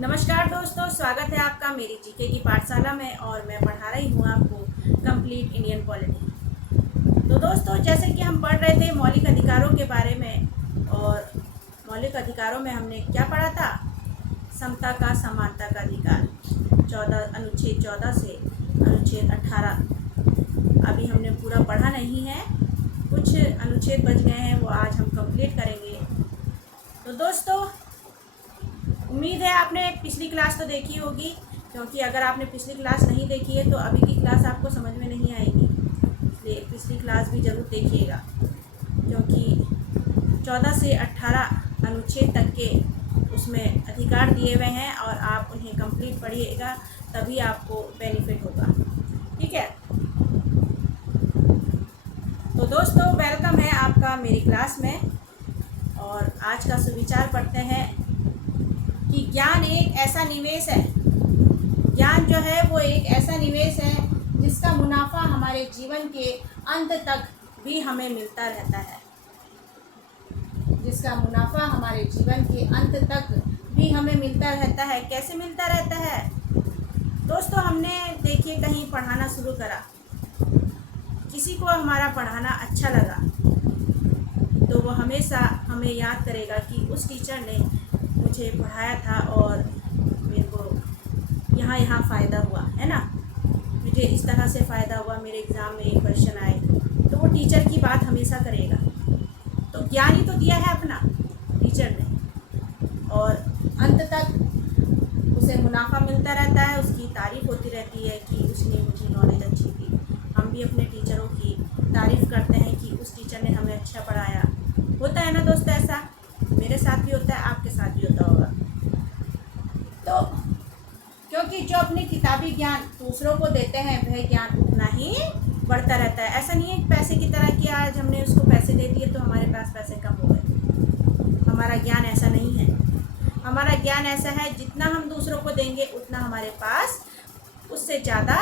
नमस्कार दोस्तों, स्वागत है आपका मेरी जीके की पाठशाला में और मैं पढ़ा रही हूँ आपको कंप्लीट इंडियन पॉलिटी। तो दोस्तों, जैसे कि हम पढ़ रहे थे मौलिक अधिकारों के बारे में, और मौलिक अधिकारों में हमने क्या पढ़ा था? समता का, समानता का अधिकार, अनुच्छेद 14 से अनुच्छेद 18 अभी हमने पूरा पढ़ा नहीं है, कुछ अनुच्छेद बच गए हैं, वो आज हम कंप्लीट करेंगे। तो दोस्तों, उम्मीद है आपने पिछली क्लास तो देखी होगी, क्योंकि अगर आपने पिछली क्लास नहीं देखी है तो अभी की क्लास आपको समझ में नहीं आएगी, इसलिए पिछली क्लास भी ज़रूर देखिएगा, क्योंकि 14 से 18 अनुच्छेद तक के उसमें अधिकार दिए हुए हैं और आप उन्हें कंप्लीट पढ़िएगा, तभी आपको बेनिफिट होगा। ठीक है, तो दोस्तों वेलकम है आपका मेरी क्लास में। और आज का सुविचार पढ़ते हैं कि ज्ञान एक ऐसा निवेश है, ज्ञान जो है वो एक ऐसा निवेश है जिसका मुनाफा हमारे जीवन के अंत तक भी हमें मिलता रहता है, जिसका मुनाफा हमारे जीवन के अंत तक भी हमें मिलता रहता है। कैसे मिलता रहता है दोस्तों? हमने देखिए कहीं पढ़ाना शुरू करा, किसी को हमारा पढ़ाना अच्छा लगा तो वो हमेशा हमें याद करेगा कि उस टीचर ने मुझे पढ़ाया था और मेरे को यहाँ फ़ायदा हुआ है ना, मुझे इस तरह से फ़ायदा हुआ, मेरे एग्ज़ाम में एक क्वेश्चन आए, तो वो टीचर की बात हमेशा करेगा। तो ज्ञान ही तो दिया है अपना टीचर ने, और अंत तक उसे मुनाफा मिलता रहता है, उसकी तारीफ़ होती रहती है कि उसने मुझे नॉलेज अच्छी दी। हम भी अपने टीचरों की तारीफ़ करते हैं कि उस टीचर ने हमें अच्छा पढ़ाया। होता है ना दोस्तों, ऐसा मेरे साथ भी होता है, आपके साथ भी होता होगा। तो क्योंकि जो अपने किताबी ज्ञान दूसरों को देते हैं वह ज्ञान उतना ही बढ़ता रहता है। ऐसा नहीं है पैसे की तरह कि आज हमने उसको पैसे दे दिए तो हमारे पास पैसे कम हो गए। हमारा ज्ञान ऐसा नहीं है, हमारा ज्ञान ऐसा है जितना हम दूसरों को देंगे उतना हमारे पास उससे ज़्यादा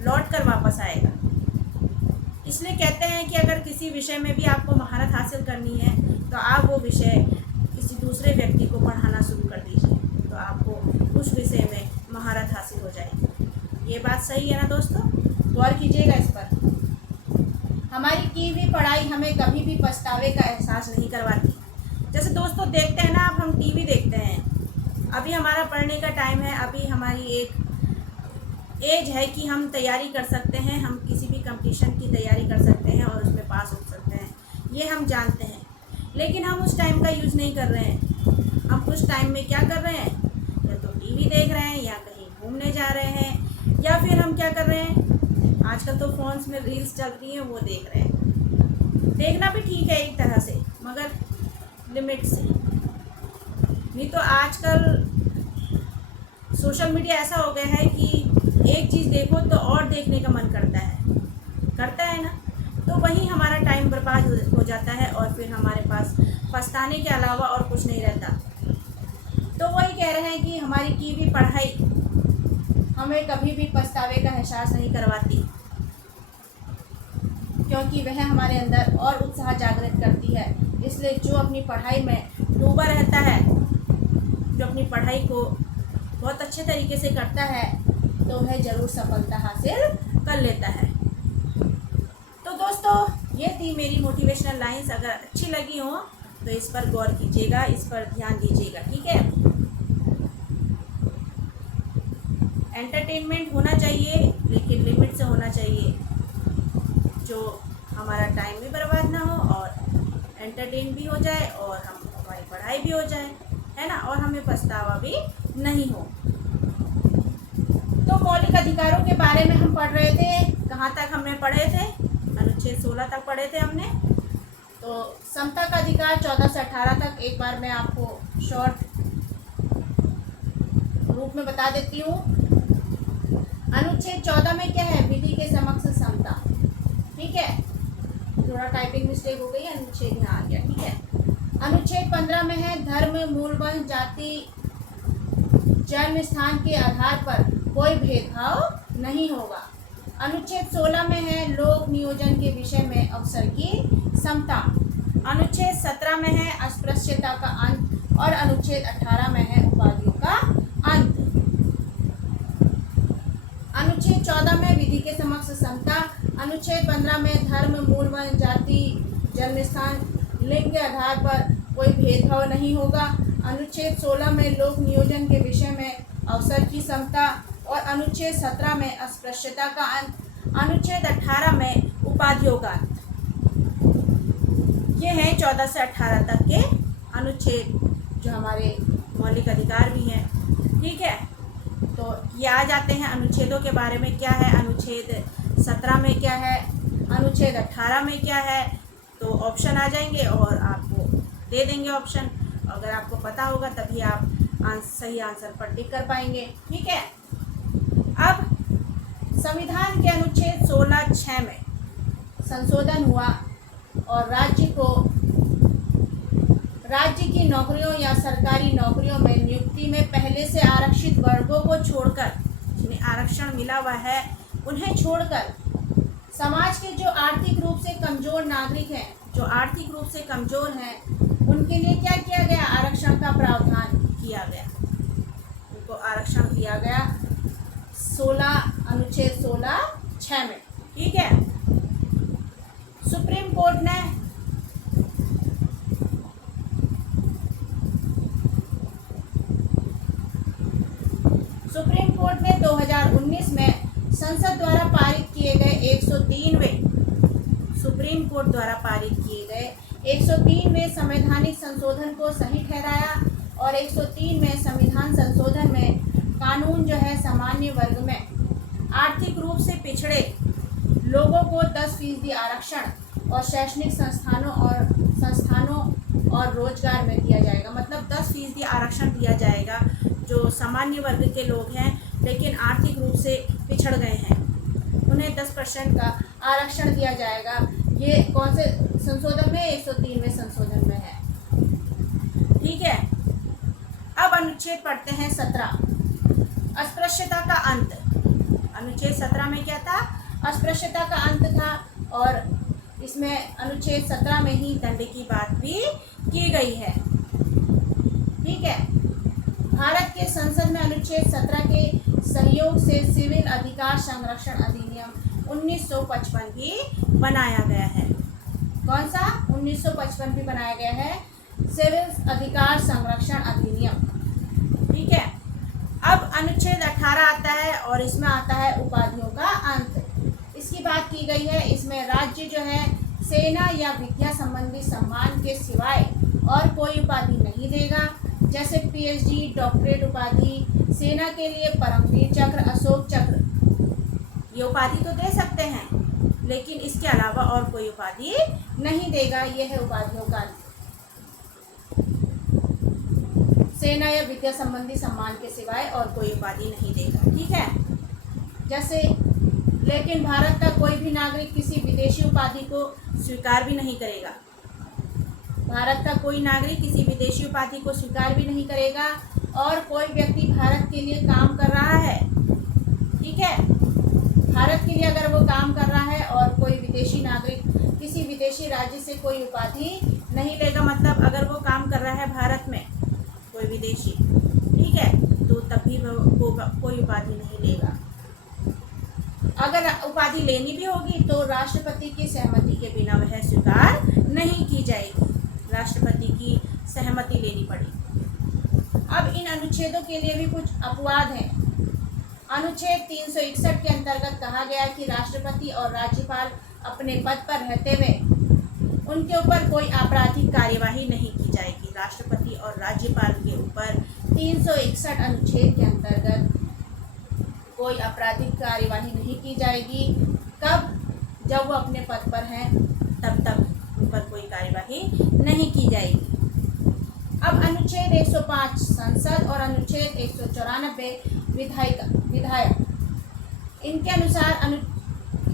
लौट कर वापस आएगा। इसलिए कहते हैं कि अगर किसी विषय में भी आपको महारत हासिल करनी है तो आप वो विषय किसी दूसरे व्यक्ति को पढ़ाना शुरू कर दीजिए, तो आपको उस विषय में महारत हासिल हो जाएगी। ये बात सही है ना दोस्तों? गौर कीजिएगा इस पर। हमारी की हुई पढ़ाई हमें कभी भी पछतावे का एहसास नहीं करवाती। जैसे दोस्तों देखते हैं ना, अब हम टीवी देखते हैं, अभी हमारा पढ़ने का टाइम है, अभी हमारी एक एज है कि हम तैयारी कर सकते हैं, हम किसी भी कंपटीशन की तैयारी कर सकते हैं और उसमें पास हो सकते हैं, ये हम जानते हैं। लेकिन हम उस टाइम का यूज़ नहीं कर रहे हैं। हम उस टाइम में क्या कर रहे हैं? या तो टीवी देख रहे हैं, या कहीं घूमने जा रहे हैं, या फिर हम क्या कर रहे हैं, आजकल तो फ़ोन्स में रील्स चल रही हैं वो देख रहे हैं। देखना भी ठीक है एक तरह से, मगर लिमिट से। नहीं तो आजकल सोशल मीडिया ऐसा हो गया है कि एक चीज़ देखो तो और देखने का मन करता है ना, तो वहीं हमारा टाइम बर्बाद हो जाता है और फिर हमारे पास पछताने के अलावा और कुछ नहीं रहता। तो वही कह रहे हैं कि हमारी की भी पढ़ाई हमें कभी भी पछतावे का एहसास नहीं करवाती, क्योंकि वह हमारे अंदर और उत्साह जागृत करती है। इसलिए जो अपनी पढ़ाई में डूबा रहता है, जो अपनी पढ़ाई को बहुत अच्छे तरीके से करता है, तो वह ज़रूर सफलता हासिल कर लेता है। तो दोस्तों, ये थी मेरी मोटिवेशनल लाइंस। अगर अच्छी लगी हो तो इस पर गौर कीजिएगा, इस पर ध्यान दीजिएगा, ठीक है? एंटरटेनमेंट होना चाहिए, लेकिन लिमिट से होना चाहिए, जो हमारा टाइम भी बर्बाद ना हो और एंटरटेन भी हो जाए और हमारी पढ़ाई भी हो जाए, है ना, और हमें पछतावा भी नहीं हो। तो मौलिक अधिकारों के बारे में हम पढ़ रहे थे, कहाँ तक हमने पढ़े थे? अनुच्छेद 16 तक पढ़े थे हमने। तो समता का अधिकार 14 से 18 तक एक बार मैं आपको शॉर्ट रूप में बता देती हूँ। अनुच्छेद 14 में क्या है? विधि के समक्ष समता। ठीक है, थोड़ा टाइपिंग मिस्टेक हो गई, अनुच्छेद यहाँ आ गया, ठीक है। अनुच्छेद 15 में है धर्म, मूल वंश, जाति, जन्म स्थान के आधार पर कोई भेदभाव नहीं होगा। अनुच्छेद 16 में है लोक नियोजन के विषय में अवसर की समता। अनुच्छेद 17 में है अस्पृश्यता का अंत और अनुच्छेद 18 में है उपाधियों का अंत। अनुच्छेद 15 में धर्म, मूल वन, जाति, जन्म स्थान, लिंग के आधार पर कोई भेदभाव नहीं होगा। अनुच्छेद 16 में लोक नियोजन के विषय में अवसर की समता और अनुच्छेद 17 में अस्पृश्यता का अंत, अनुच्छेद 18 में उपाधियों का अंत। ये हैं 14 से 18 तक के अनुच्छेद जो हमारे मौलिक अधिकार भी हैं। ठीक है, तो ये आ जाते हैं अनुच्छेदों के बारे में क्या है, अनुच्छेद 17 में क्या है, अनुच्छेद 18 में क्या है। तो ऑप्शन आ जाएंगे और आपको दे देंगे ऑप्शन। अगर आपको पता होगा तभी आप सही आंसर पर टिक कर पाएंगे। ठीक है, अब संविधान के अनुच्छेद 16(6) में संशोधन हुआ और राज्य की नौकरियों या सरकारी नौकरियों में नियुक्ति में पहले से आरक्षित वर्गों को छोड़कर, जिन्हें आरक्षण मिला हुआ है उन्हें छोड़कर समाज के जो आर्थिक रूप से कमजोर नागरिक हैं, जो आर्थिक रूप से कमजोर हैं, उनके लिए क्या किया गया, आरक्षण का प्रावधान किया गया। उनको आरक्षण दिया गया अनुच्छेद 16(6) में। ठीक है, सुप्रीम कोर्ट ने 2019 में संसद द्वारा पारित किए गए 103वें सुप्रीम कोर्ट द्वारा पारित किए गए 103वें संवैधानिक संशोधन को सही ठहराया और 103 में संविधान संशोधन में कानून जो है सामान्य वर्ग में आर्थिक रूप से पिछड़े लोगों को 10% आरक्षण और शैक्षणिक संस्थानों और रोजगार में दिया जाएगा। मतलब 10% आरक्षण दिया जाएगा जो सामान्य वर्ग के लोग हैं लेकिन आर्थिक रूप से पिछड़ गए हैं, उन्हें 10% का आरक्षण दिया जाएगा। ये कौन से संशोधन में, 103वें संशोधन में है। ठीक है, अब अनुच्छेद पढ़ते हैं 17, अस्पृश्यता का अंत। अनुच्छेद 17 में क्या था, अस्पृश्यता का अंत था और इसमें अनुच्छेद 17 में ही दंड की बात भी की गई है। ठीक है, भारत के संसद में अनुच्छेद 17 के सहयोग से सिविल अधिकार संरक्षण अधिनियम 1955 भी बनाया गया है। कौन सा, 1955 भी बनाया गया है, सिविल अधिकार संरक्षण अधिनियम। ठीक है, अब अनुच्छेद 18 आता है और इसमें आता है उपाधियों का अंत। इसकी बात की गई है, इसमें राज्य जो है सेना या विद्या संबंधी सम्मान के सिवाय और कोई उपाधि नहीं देगा, जैसे PhD, डॉक्टरेट उपाधि, सेना के लिए परमवीर चक्र, अशोक चक्र, ये उपाधि तो दे सकते हैं लेकिन इसके अलावा और कोई उपाधि नहीं देगा। यह है उपाधियों का अंत, सेना या विद्या संबंधी सम्मान के सिवाय और कोई उपाधि नहीं देगा। ठीक है, जैसे लेकिन भारत का कोई भी नागरिक किसी विदेशी उपाधि को स्वीकार भी नहीं करेगा। भारत का कोई नागरिक किसी विदेशी उपाधि को स्वीकार भी नहीं करेगा और कोई व्यक्ति भारत के लिए काम कर रहा है, ठीक है, भारत के लिए अगर वो काम कर रहा है और कोई विदेशी नागरिक किसी विदेशी राज्य से कोई उपाधि नहीं लेगा, मतलब अगर वो काम कर रहा है भारत में कोई विदेशी, ठीक है, तो तब भी वो कोई उपाधि नहीं लेगा। अगर उपाधि लेनी भी होगी तो राष्ट्रपति की सहमति के बिना वह स्वीकार नहीं की जाएगी, राष्ट्रपति की सहमति लेनी पड़ेगी। अब इन अनुच्छेदों के लिए भी कुछ अपवाद हैं। अनुच्छेद 361 के अंतर्गत कहा गया कि राष्ट्रपति और राज्यपाल अपने पद पर रहते हुए उनके ऊपर कोई आपराधिक कार्यवाही नहीं की जाएगी। राष्ट्रपति और राज्यपाल के ऊपर 361 अनुच्छेद के अंतर्गत कोई आपराधिक कार्यवाही नहीं की जाएगी। कब, जब वो अपने पद पर हैं तब तक उन पर कोई कार्यवाही नहीं की जाएगी। अब अनुच्छेद 105 संसद और अनुच्छेद 194 विधायक, इनके अनुसार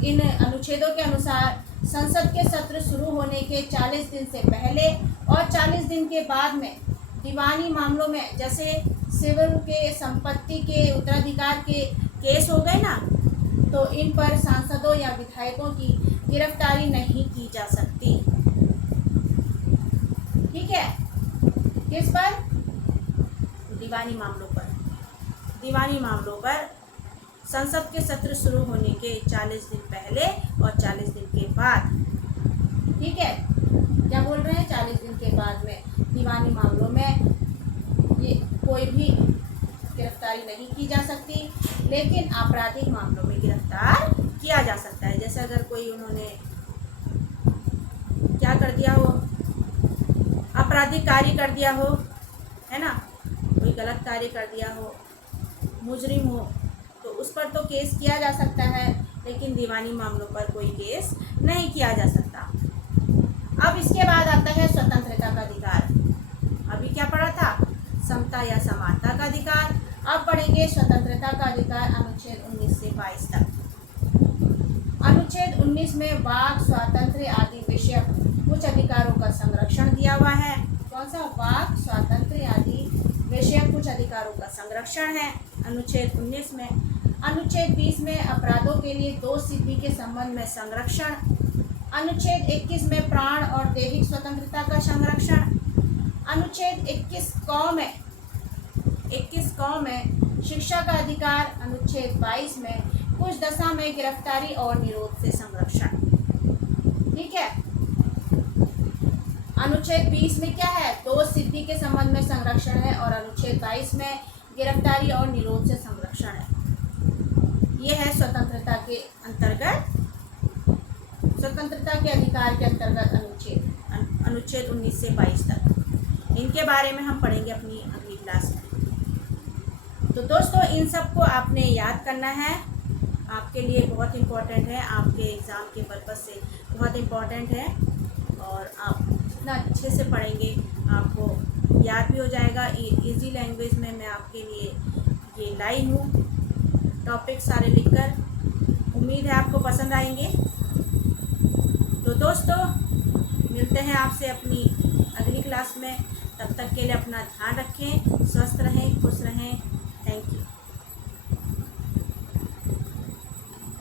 इन अनुच्छेदों के अनुसार संसद के सत्र शुरू होने के 40 दिन से पहले और 40 दिन के बाद में दीवानी मामलों में, जैसे सिविल के, संपत्ति के, उत्तराधिकार के केस हो गए ना, तो इन पर सांसदों या विधायकों की गिरफ्तारी नहीं की जा सकती। ठीक है, किस पर, दीवानी मामलों पर, दीवानी मामलों पर संसद के सत्र शुरू होने के 40 दिन पहले और 40 दिन के बाद। ठीक है, क्या बोल रहे हैं, 40 दिन के बाद में दीवानी मामलों में ये कोई भी गिरफ्तारी नहीं की जा सकती, लेकिन आपराधिक मामलों में गिरफ्तार किया जा सकता है। जैसे अगर कोई उन्होंने क्या कर दिया हो, आपराधिक कार्य कर दिया हो, है ना, कोई गलत कार्य कर दिया हो, मुजरिम हो, तो उस पर तो केस किया जा सकता है, लेकिन दीवानी मामलों पर कोई केस नहीं किया जा सकता। अब इसके बाद आता है स्वतंत्रता का अधिकार। अभी क्या पढ़ा था, समता या समानता का अधिकार। अब पढ़ेंगे स्वतंत्रता का अधिकार, अनुच्छेद 19 से 22 तक। अनुच्छेद 19 में वाक, स्वातंत्र्य आदि विषयक कुछ अधिकारों का संरक्षण दिया हुआ है। कौन सा, वाक, स्वातंत्र्य आदि विषयक कुछ अधिकारों का संरक्षण है अनुच्छेद 19 में। अनुच्छेद 20 में अपराधों के लिए दोष सिद्धि के संबंध में संरक्षण। अनुच्छेद 21 में प्राण और दैहिक स्वतंत्रता का संरक्षण। अनुच्छेद 21 क में शिक्षा का अधिकार। अनुच्छेद 22 में कुछ दशा में गिरफ्तारी और निरोध से संरक्षण। ठीक है, अनुच्छेद 20 में क्या है, दोष सिद्धि के संबंध में संरक्षण है, और अनुच्छेद 22 में गिरफ्तारी और निरोध से संरक्षण है। ये है स्वतंत्रता के अंतर्गत, स्वतंत्रता के अधिकार के अंतर्गत अनुच्छेद 19 से 22 तक। इनके बारे में हम पढ़ेंगे अपनी अगली क्लास में। तो दोस्तों, इन सबको आपने याद करना है, आपके लिए बहुत इम्पोर्टेंट है, आपके एग्ज़ाम के पर्पज़ से बहुत इम्पोर्टेंट है, और आप जितना अच्छे से पढ़ेंगे आपको याद भी हो जाएगा। इजी लैंग्वेज में मैं आपके लिए ये लाई हूँ टॉपिक सारे लिखकर। उम्मीद है आपको पसंद आएंगे। तो दोस्तों, मिलते हैं आपसे अपनी अगली क्लास में। तब तक के लिए अपना ध्यान रखें, स्वस्थ रहें, खुश रहें।